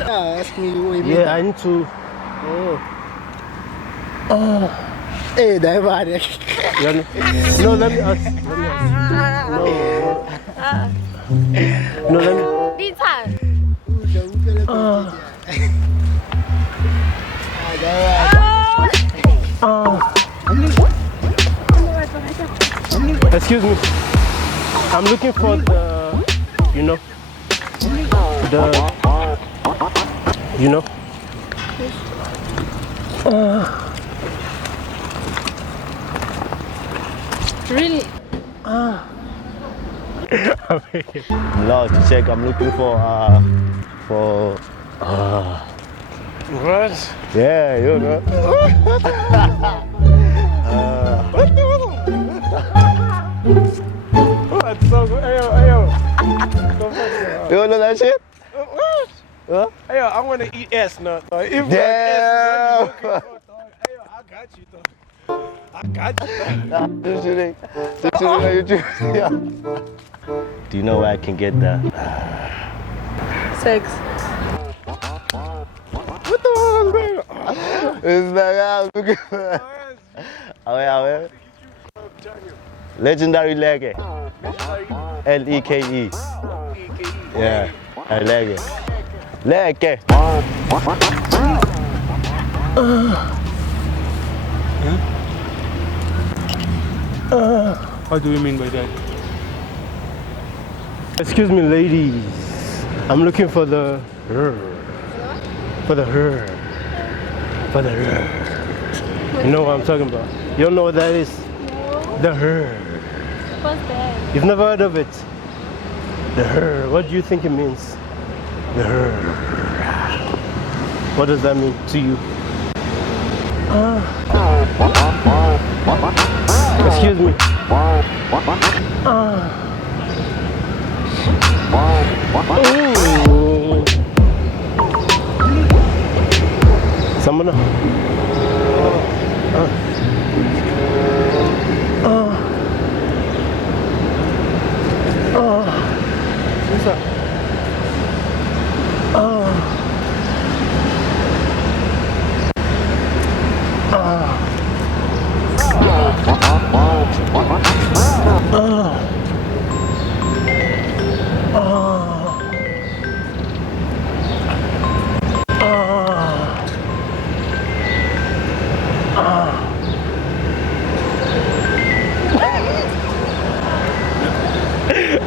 Ask me who you Yeah, I need to. Hey, that bad. No, let me ask. No, let me. 地产。Excuse me. I'm looking for the, Really? No, to check. I'm looking for. What? Yeah, you know. That's so good. Ayo. You know that shit? What? Huh? Ayo, I want to eat S now. If Damn. S is what you're looking for, ayo, I got you though. I got you. Just shooting on YouTube. Yeah. Do you know where I can get that? Sex. What the hell is going on? It's like I'm looking for. Oh, Legendary Leke. Leke. Yeah, Leke. Leke. What do you mean by that? Excuse me, ladies. I'm looking for the her. For the her. You know what I'm talking about? You don't know what that is? No. The her. What's that? You've never heard of it? The her. What do you think it means? The her. What does that mean to you? Excuse me. Ooh. Someone.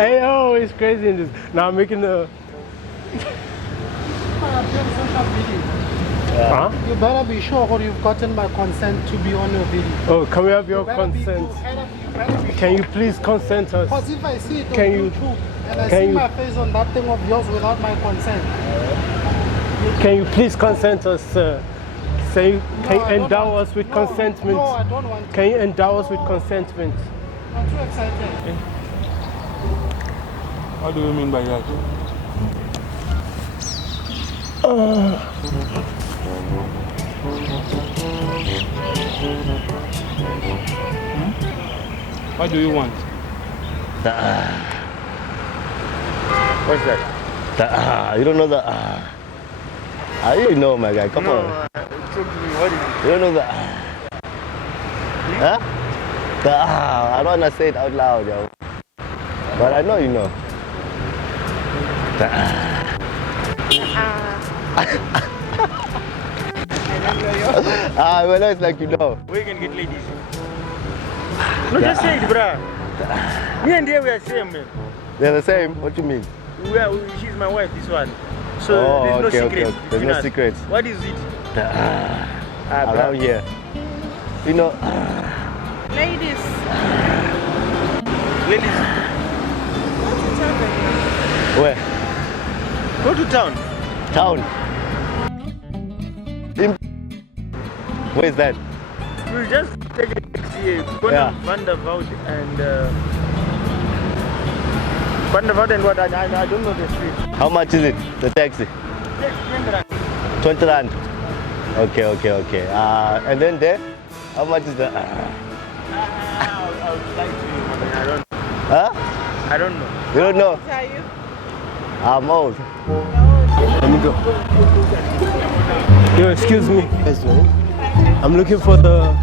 Hey, oh, it's crazy in this. Now I'm making the. Huh? You better be sure what you've gotten my consent to be on your video. Oh, can we have your consent? Can you please consent us? Because if I see it on Can you- YouTube and I can see you- my face on that thing of yours without my consent. Can you please consent us, sir? Can you I don't endow want- us with no, consentment? No, I don't want to. Can you endow us with consentment? I'm too excited. What do you mean by that? What do you want? What's that? You don't know the you know, my guy. Come on. What is it? You don't know the Huh? The I don't wanna say it out loud, yo. But I know you know. The well, it's like you know. Where you can get ladies? No, just say it, bruh. Me and her, we are same, man. They're the same. What you mean? She's my wife, this one. So Oh, there's no okay, secret. okay. There's no secrets. What is it? Around here. You know. Ladies. Ladies, Where? go to town. Town. Where's that? We'll just take a taxi, Yeah. Vandervout and Vandervout and what? I don't know the street. How much is it? The taxi? Yes, 20 rand. Okay. And then there? How much is that? I would like to, I don't know. Huh? I don't know. You don't know? Tell you. I'm old. Let me go. Yo, excuse me. I'm looking for the.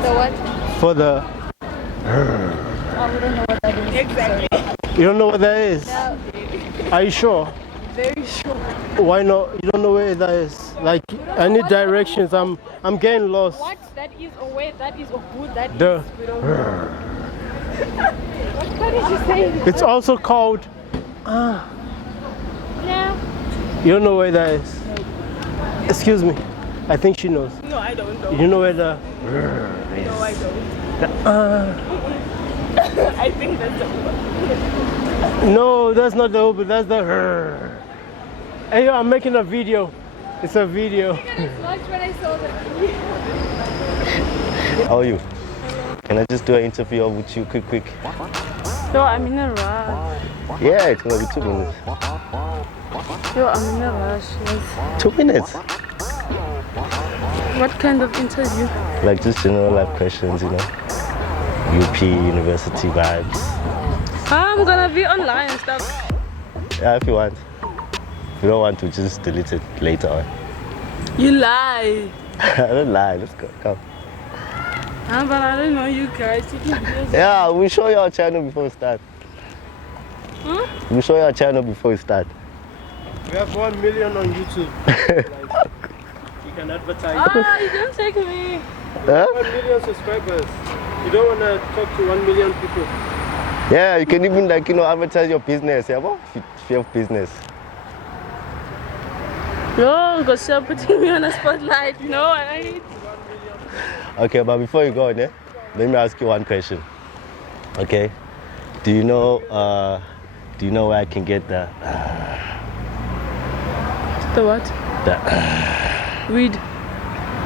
The what? For the. Oh, we don't know what that is. Exactly. You don't know what that is? No. Are you sure? Very sure. Why not? You don't know where that is. Like, I need directions. I'm getting lost. What that is or where that is or who that The. is. We don't know. What did you say? It's also called. Yeah. You don't know where that is? Excuse me. I think she knows. No, I don't know. You know where the. No, I don't. The I think that's the one. no, that's not the Uber. That's the. Hey, yo, I'm making a video. It's a video. Much when I saw that. How are you? Can I just do an interview with you quick? Yo, I'm in a rush. Yeah, it's gonna be 2 minutes. Yo, I'm in a rush. Yes. 2 minutes? What kind of interview? Like just general life questions, you know? UP, university vibes. I'm gonna be online and stuff. Yeah, if you want. If you don't want to, just delete it later on. You lie. I don't lie, let's go, come. But I don't know you guys. Yeah, we'll show you our channel before we start. Huh? We'll show you our channel before we start. We have 1 million on YouTube. Like, you can advertise. Ah, you don't take me. Huh? 1 million subscribers. You don't want to talk to 1 million people. Yeah, you can even like, you know, advertise your business, yeah, well, if you have business. No, because you're putting me on a spotlight. No, I hate. Okay, but before you go on, let me ask you one question. Okay, do you know where I can get the what? the Weed.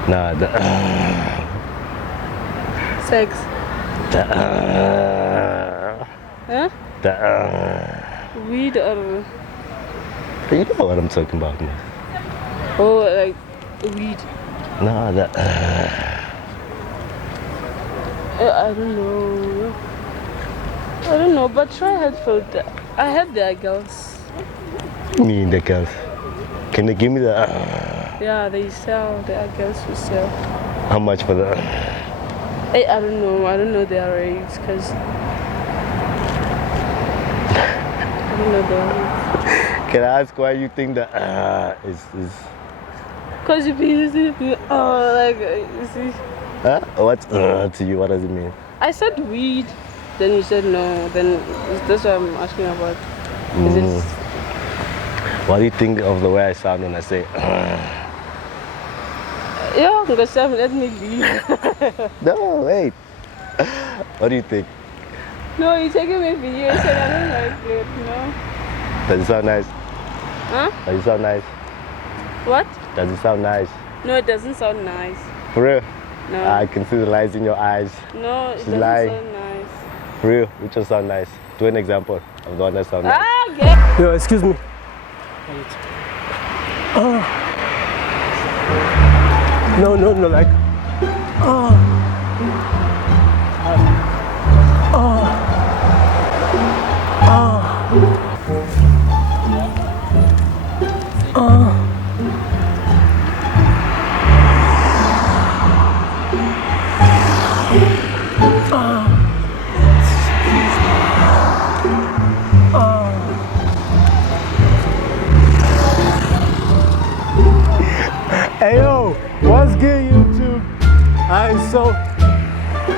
nah the Sex. the Huh? the Weed or you know what I'm talking about, man. oh, like weed. Nah, the I don't know. I don't know, but try headphones. I have the girls. me and the girls. Can they give me the Yeah, they sell. There are girls who sell. how much for the Hey, I don't know. I don't know their rates because I don't know their rates. Can I ask why you think the is Because you be using like you see. huh? What's to you? What does it mean? I said weed, then you said no. Then that's what I'm asking about. Is it? What do you think of the way I sound when I say Yeah, because let me leave. no, wait. What do you think? No, you're taking me video. You said I don't like it. No. Does it sound nice? Huh? Does it sound nice? What? Does it sound nice? No, it doesn't sound nice. For real? No. I can see the lies in your eyes. No, it She's doesn't lying. sound nice. For real? Which one sound nice? Do an example of the one that sound nice. Ah, okay. Yo, excuse me. No, like. Hey yo, what's good YouTube? Alright, so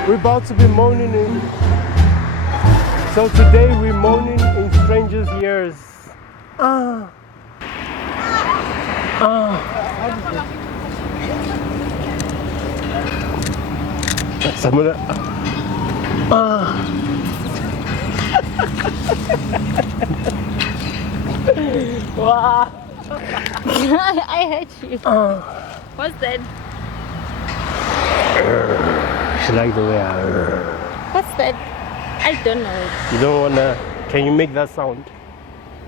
we're about to be moaning in. So today we're moaning in strangers' ears. Some of the Wow. I hate you. What's that? she like the way I. What's that? I don't know. You don't wanna. Can you make that sound?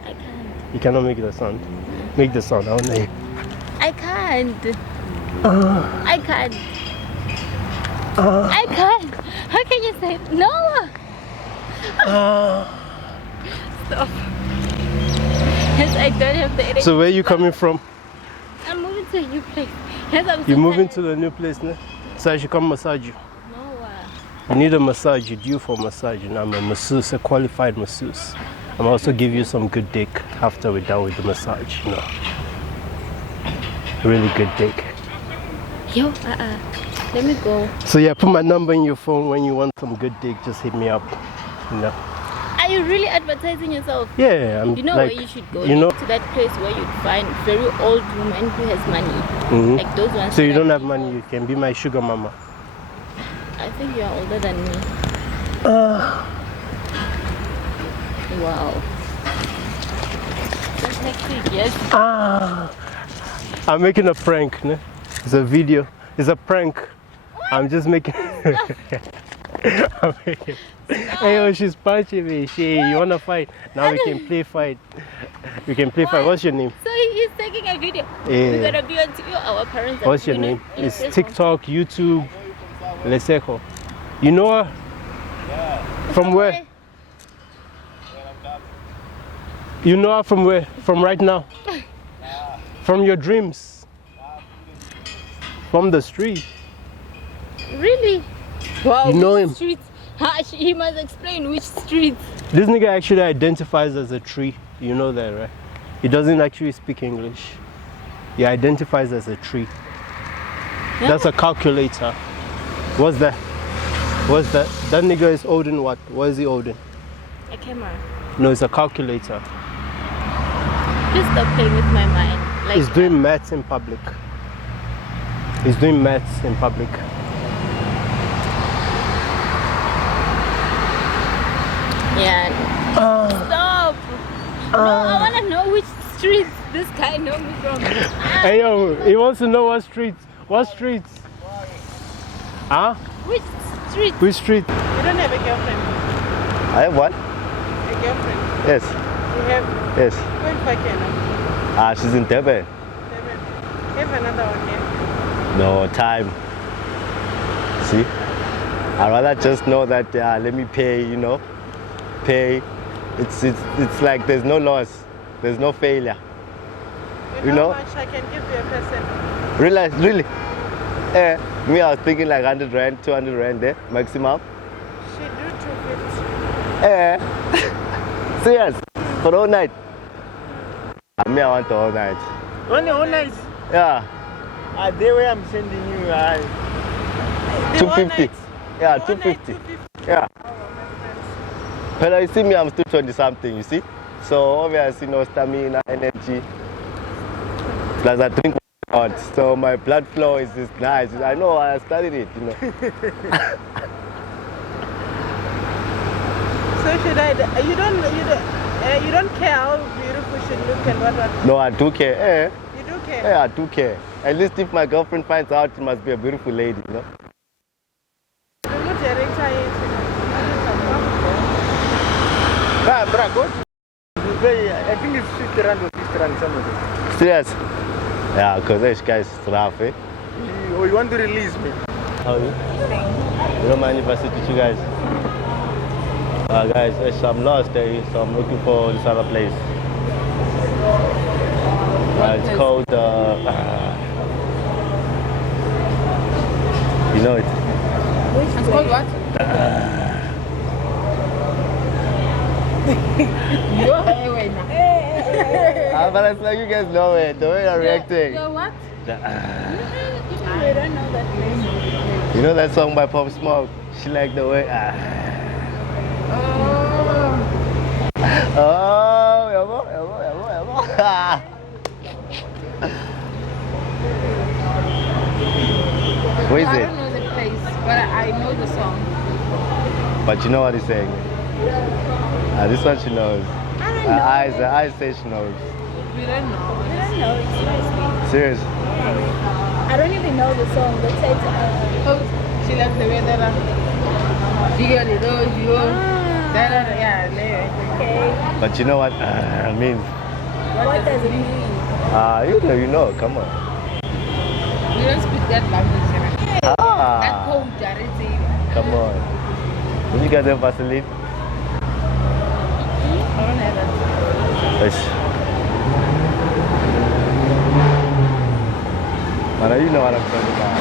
I can't. You cannot make that sound. Make the sound. I wanna. I can't. I can't. I can't. How can you say no? Stop. Yes, I don't have the energy. So where are you coming from? I'm moving to a new place. Yes, I'm You're so moving tired. to the new place, no? So I should come massage you. No. You need a massage, you're due for massage, and I'm a masseuse, a qualified masseuse. I'm also give you some good dick after we're done with the massage, you know. Really good dick. Yo, let me go. So yeah, put my number in your phone. When you want some good dick, just hit me up, you know. Are you really advertising yourself? Yeah, I'm You know like, where you should go? you know. To that place where you'd find very old woman who has money. Like those ones. So you that don't I have money, you can be my sugar mama. I think you are older than me. Wow. That's hectic, yes. I'm making a prank, ne? It's a video. It's a prank. I'm just making. I'm making. Hey, oh, she's punching me. You wanna fight? Now we can play fight. We can play fight. What's your name? So he's taking a video. Yeah. We're gonna be on TV. Our parents. What's your name? It's TikTok, YouTube, Leseko. You know her? Yeah. From where? You know her from where? From right now? From your dreams? From the street? Really? Wow. You know which him? Streets? He must explain which streets. This nigga actually identifies as a tree. You know that, right? He doesn't actually speak English. He identifies as a tree. Yeah. That's a calculator. What's that? What's that? That nigga is holding what? What is he holding? A camera. No, it's a calculator. Please stop playing with my mind. Like, He's doing maths in public. He's doing maths in public. Yeah. Stop. No, I want to know which streets this guy knows me from. Hey yo, he wants to know what streets. What streets? Huh? Which street? Which street? You don't have a girlfriend. I have what? A girlfriend. Yes. You have. Yes. Go in Fakena. She's in Durban. Have another one here. No time. See? I'd rather just know that let me pay, you know. Pay. It's like there's no loss. There's no failure. You know? How much I can give you a person? Really? Me, I was thinking like 100 rand, 200 rand there, maximum. She do 250. Serious? For the whole night? Me, I want the whole night. Only all night. Yeah. The way I'm sending you, The all 250. night. Yeah, The all night, 250. Yeah. But you see me, I'm still 20 something, you see? So obviously no stamina, energy. Plus I drink a lot, so my blood flow is nice. I know I studied it, you know. So should I? You don't care how beautiful she look and what? No, I do care. You do care. Yeah, I do care. At least if my girlfriend finds out, she must be a beautiful lady, you know. Bra, go. I think it's 50 rand or 50 rand somewhere. Serious? Yeah, because this guy is rough, eh? Oh, you want to release me? How are you? You don't mind if I sit with you guys? Guys, I'm lost there, so I'm looking for this other place. It's called, you know it? It's called what? But it's like you guys know it, the way you're reacting. You're what? We don't know that name. You know that song by Pop Smoke? She like the way. Oh, yabo. Where is I it? don't know the place, but I know the song. But you know what he's saying? This one she knows. I don't know. I say she knows. We don't know. I don't know. It's nice. Serious? I don't even know the song. The title. Oh, she likes the way that yeah, Okay. But you know what I mean? What does it mean? You know, come on. we don't speak that language. That Ah, code, Jarity. come on. Did you guys have Vaseline? don't have that. Yes. Man, you know what I'm talking about.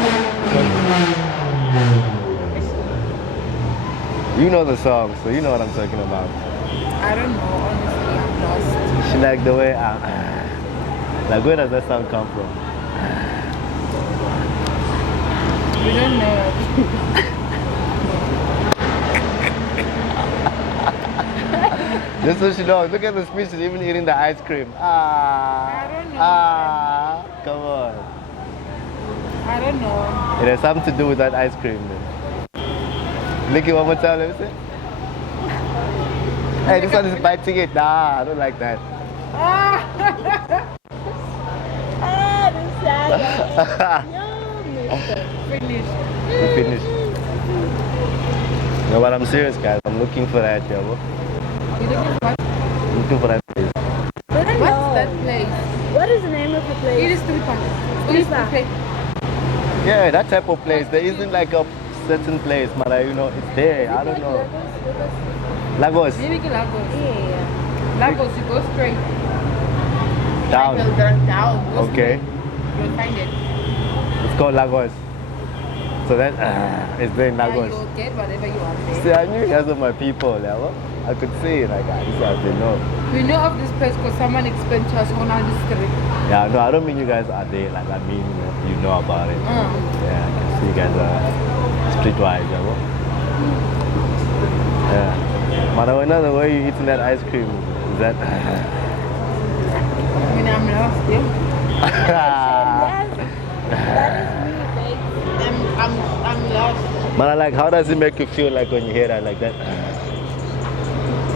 You know the song, so you know what I'm talking about. I don't know, honestly, I'm lost. She like the way like where does that sound come from? We don't know. This is what she knows. Look at the speech, she's even eating the ice cream. I don't know. Come on. I don't know. It has something to do with that ice cream then. Lick it one more time, let me see. Hey, this one is biting it. Nah, I don't like that. Finish. You finished. No, but I'm serious, guys. I'm looking for that, yo. You looking for what? Looking for that place. What's that place? What is the name of the place? It is Tripa. Yeah, that type of place. There isn't like a certain place, but you know, it's there. I don't know. Lagos. Maybe Lagos. Yeah. Lagos, you go straight. Down. Down. Go Okay. straight. You'll find it. It's called Lagos. So that it's there in Yeah, Lagos. you'll get whatever you want there. See, I knew you guys were my people, yeah. Well, I could see it. Like, this guys they know. We know of this place because someone explained to us on our district. Yeah, no, I don't mean you guys are there. Like, I mean, you know about it. Yeah, I can see you guys are streetwise, yeah. Well. Yeah. But another way you eating that ice cream is that. I mean, I'm lost, yeah. That is me, babe. I'm lost. But like, how does it make you feel like when you hear that like that?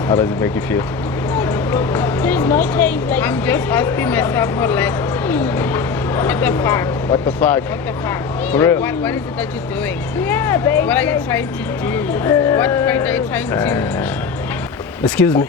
How does it make you feel? There's no taste like. I'm just asking myself for like, what the fuck? What the fuck? What the fuck? For real? What is it that you're doing? Yeah, babe. What are you trying to do? What point are you trying to? Excuse me.